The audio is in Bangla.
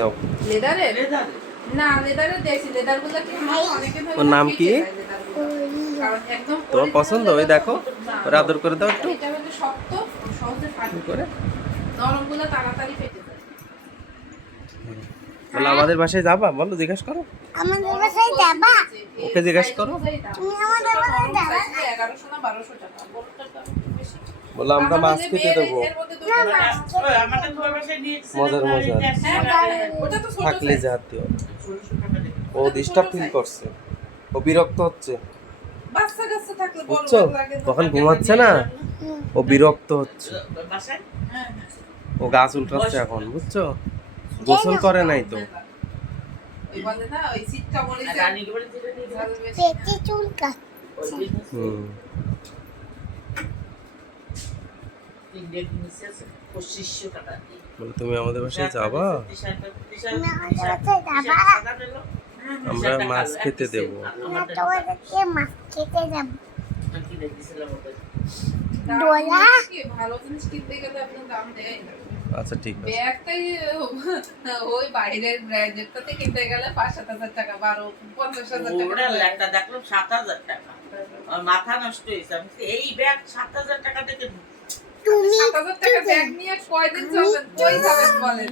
দাও। লেদারে না, লেদারে দেখছি, লেদারগুলো কি অনেকে ধরে ওর নাম কি? কারণ একদম তোমার পছন্দ? ওই দেখো, ওর আদর করে দাও একটু। এটা হলো শক্ত, সহজে ফাটে কি করে? নরমগুলো তাড়াতাড়ি ফেটে যায়। বলো আমাদের বাসায় যাবা, বলো জিজ্ঞেস করো। আমাদের বাসায় যাবা? ওকে জিজ্ঞেস করো। তুমি আমাদের বাসায় যাবা? 1100 না 1200 টাকা, বড়টার দাম একটু বেশি। বলো আমরা মাছ খেতে দেবো। এর মধ্যে দুটো না, টাকা। আমাদের তোমার বাসায় নিয়ে মজার মজার ওটা তো ছোট থাকলে size। জাতীয়। ও ডিস্টার্ব ফিল করছে, ও বিরক্ত হচ্ছে, বাচ্চা কাচ্চা থাকলে বড় বুঝছো? বড় লাগে তো। তখন ঘুমাচ্ছে না, ও বিরক্ত হচ্ছে, বাসায় হ্যাঁ, ও গাছ উল্টাচ্ছে এখন, বুঝছো? গোসল করে নাই তো। ওই বলে না, ওই সিটকা বলে যে রানী করে দিলে নিয়ে যাবে। পেটে চুলকাচ্ছে। হুম। ইন্ডিয়া কিনেছে 2500 টাকা দিয়ে। বলে তুমি আমাদের বাসায় যাবা, তুমি আমাদের বাসায় যাবা? আমরা মাছ খেতে দেবো। না, তোমাদেরকে মাছ খেতে যাবো। কিনে দিয়েছিলাম ওদের। ডোলা? কি ভালো জিনিস কিনতে গেলে আপনার দাম দেয় না। আচ্ছা ঠিক আছে। ব্যাগটাই ওই বাইরের ব্র্যান্ডেরটাতে কিনতে গেলে 5,000 টাকা, 50,000 ওরা টাকা। একটা দেখলাম 7000 টাকা। আমার মাথা নষ্ট হয়েছে। আমি বলছি, এই ব্যাগ 7000 টাকা থেকে তুমি 7,000 টাকা ব্যাগ নিয়ে কয়দিন চলবেন, কই যাবেন বলেন?